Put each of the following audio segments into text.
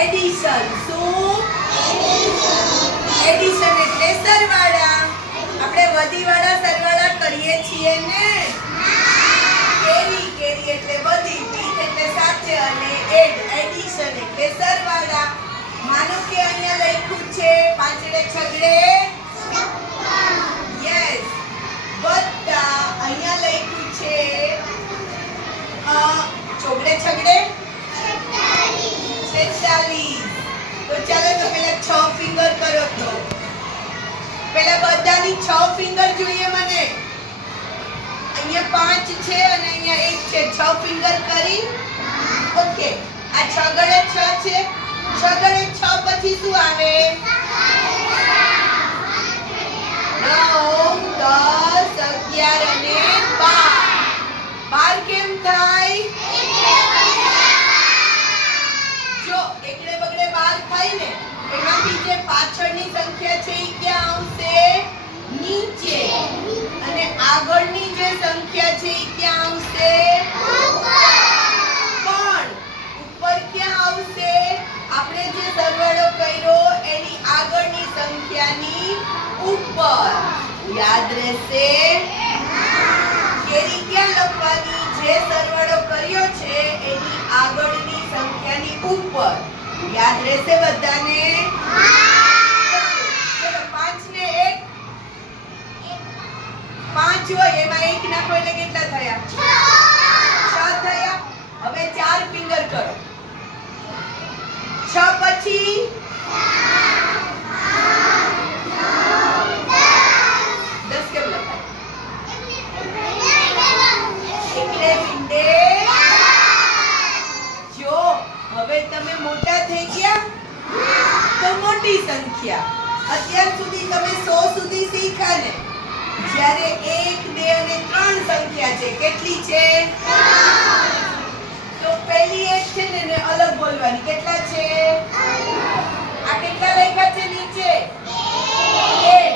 Addition. શું? Addition એટલે સરવાળા. આપણે વધીવાળા સરવાળા કરીએ છીએ ને? કેરી, કેરી એટલે બધી, પીઠ એટલે સાથે અને એડિશન એટલે સરવાળા. માનો કે અહીંયા લખ્યું છે પાંચડે છગડે યસ વત્તા અહીંયા લખ્યું છે ચોગડે છગડે 46. તો ચાલો તો પેલા 6 ફિંગર કરો. તો પેલા બધાની 6 ફિંગર જોઈએ મને. અહીંયા 5 છે અને અહીંયા 1 છે. 6 ફિંગર કરી. ઓકે. આ છગડે 6 છે. છગડે 6 પછી શું આવે? 9 10 11 અને 12 કેમ થાય? જો એકડે બગડે 12 થાય ને, એમાંથી જે પાછળની સંખ્યા છે એ ક્યાં આવશે? નીચે. અને આગળની જે સંખ્યા છે એ ક્યાં આવશે? પણ ઉપર ક્યાં આવશે? આપણે જે સરવાળો કર્યો એની આગળની સંખ્યાની ઉપર. યાદ રહેશે? કેરી ક્યાં લખવાની? જે સરવાળો કર્યો છે એની આગળની સંખ્યાની ઉપર. યાદ રહેશે બધાને? ચલો 5 ને 1 5 હોય એમાં 1 નાખો એટલે કેટલા થયા? 6 થયા. હવે 4 ફિંગર કરો. 6 પછી 10 કેમ લખાય? એકડે પિંડે. જો હવે તમે મોટા થઈ ગયા તો મોટી સંખ્યા. અત્યાર સુધી તમે 100 સુધી શીખ્યા ને? જ્યારે 1 2 અને 3 સંખ્યા છે. કેટલી છે? 3. તો પહેલી એક છે ને એને અલગ બોલવાની. કેટલા છે? આ કેટલા લખ્યા છે નીચે? 1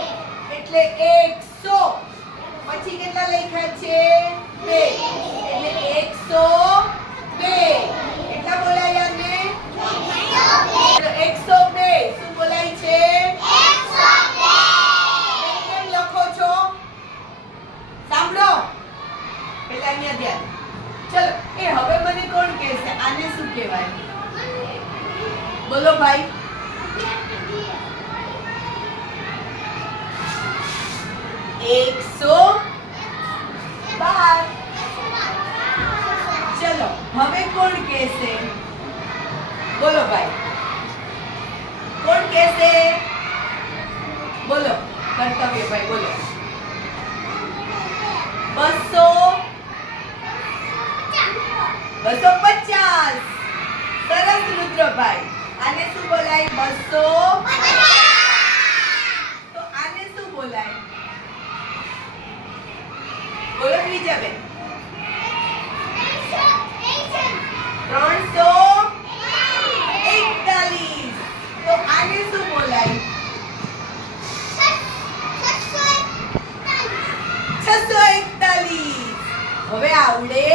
એટલે 100. પછી કેટલા લખ્યા છે? 2 એટલે 102. કેટલા બોલાયા ને? 102. શું બોલાય છે? 102. કેમ લખો છો? સાંભળો. પહેલા અહીંયા ધ્યાન. ચલો એ હવે મને કોણ કહેશે આને શું કહેવાય? બોલો ભાઈ. એકસો 12. ચલો હવે કોણ કહેશે? બોલો ભાઈ. કોણ કહેશે? બોલો કર્તવ્યભાઈ બોલો. 250. સરસ રુદ્રભાઈ. આને શું બોલાય? 250. તો આને શું બોલાય? બોલો ત્રીજાબેન. 341. તો આને શું બોલાય? 641. હવે આવડે?